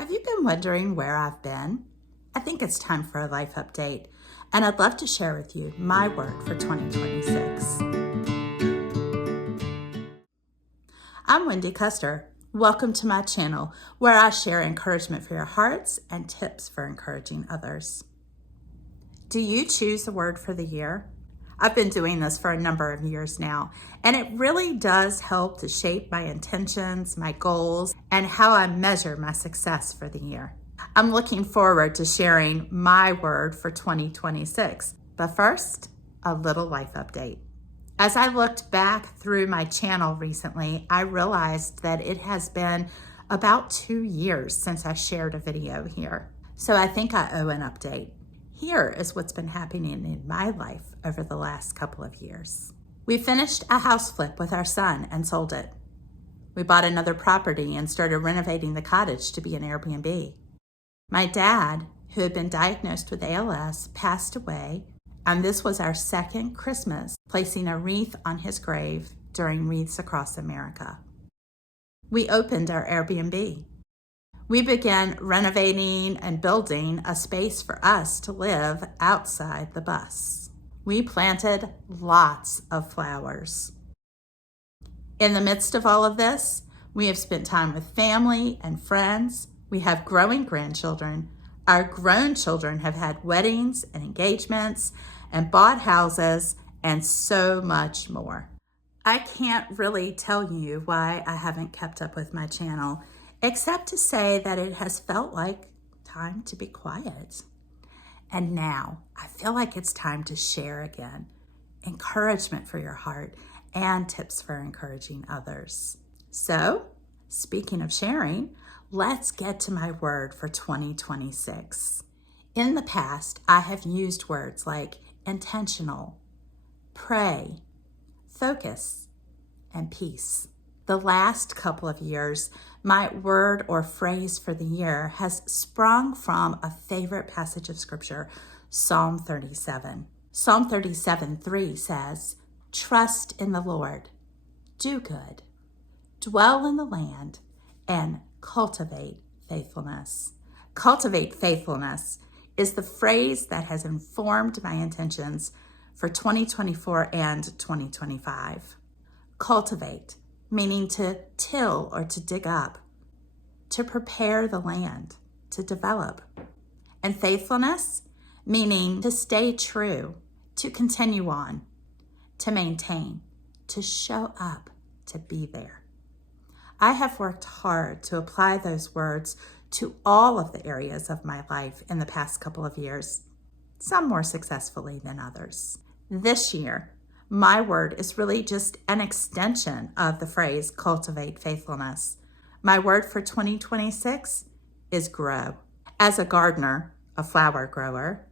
Have you been wondering where I've been? I think it's time for a life update, and I'd love to share with you my word for 2026. I'm Wendy Custer. Welcome to my channel, where I share encouragement for your hearts and tips for encouraging others. Do you choose the word for the year? I've been doing this for a number of years now, and it really does help to shape my intentions, my goals, and how I measure my success for the year. I'm looking forward to sharing my word for 2026. But first, a little life update. As I looked back through my channel recently, I realized that it has been about 2 years since I shared a video here. So I think I owe an update. Here is what's been happening in my life over the last couple of years. We finished a house flip with our son and sold it. We bought another property and started renovating the cottage to be an Airbnb. My dad, who had been diagnosed with ALS, passed away, and this was our second Christmas placing a wreath on his grave during Wreaths Across America. We opened our Airbnb. We began renovating and building a space for us to live outside the bus. We planted lots of flowers. In the midst of all of this, we have spent time with family and friends. We have growing grandchildren. Our grown children have had weddings and engagements and bought houses and so much more. I can't really tell you why I haven't kept up with my channel, except to say that it has felt like time to be quiet. And now I feel like it's time to share again, encouragement for your heart and tips for encouraging others. So, speaking of sharing, let's get to my word for 2026. In the past, I have used words like intentional, pray, focus, and peace. The last couple of years, my word or phrase for the year has sprung from a favorite passage of scripture, Psalm 37. Psalm 37:3 says, "Trust in the Lord, do good, dwell in the land, and cultivate faithfulness." Cultivate faithfulness is the phrase that has informed my intentions for 2024 and 2025. Cultivate, meaning to till or to dig up, to prepare the land, to develop. And faithfulness, meaning to stay true, to continue on, to maintain, to show up, to be there. I have worked hard to apply those words to all of the areas of my life in the past couple of years, some more successfully than others. This year, my word is really just an extension of the phrase cultivate faithfulness. My word for 2026 is grow. As a gardener, a flower grower,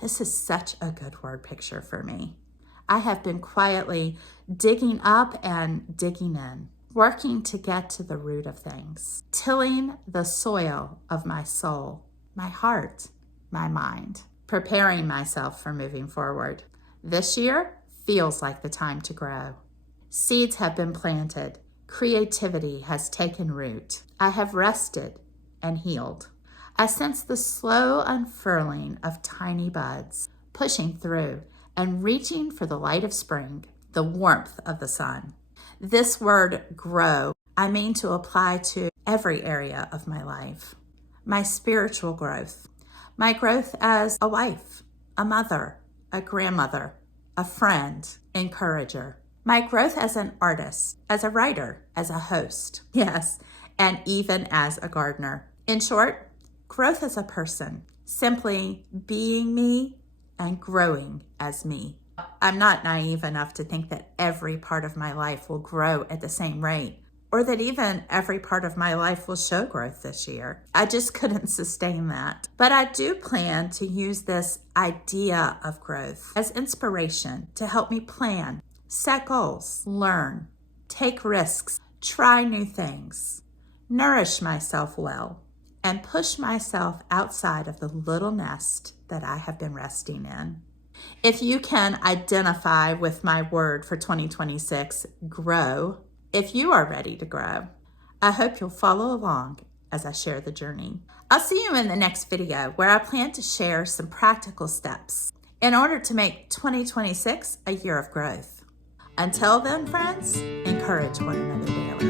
this is such a good word picture for me. I have been quietly digging up and digging in, working to get to the root of things, tilling the soil of my soul, my heart, my mind, preparing myself for moving forward. This year feels like the time to grow. Seeds have been planted. Creativity has taken root. I have rested and healed. I sense the slow unfurling of tiny buds, pushing through and reaching for the light of spring, the warmth of the sun. This word grow, I mean to apply to every area of my life. My spiritual growth, my growth as a wife, a mother, a grandmother, a friend, encourager. My growth as an artist, as a writer, as a host, yes, and even as a gardener. In short, growth as a person, simply being me and growing as me. I'm not naive enough to think that every part of my life will grow at the same rate, or that even every part of my life will show growth this year. I just couldn't sustain that. But I do plan to use this idea of growth as inspiration to help me plan, set goals, learn, take risks, try new things, nourish myself well, and push myself outside of the little nest that I have been resting in. If you can identify with my word for 2026, grow, if you are ready to grow, I hope you'll follow along as I share the journey. I'll see you in the next video where I plan to share some practical steps in order to make 2026 a year of growth. Until then, friends, encourage one another daily.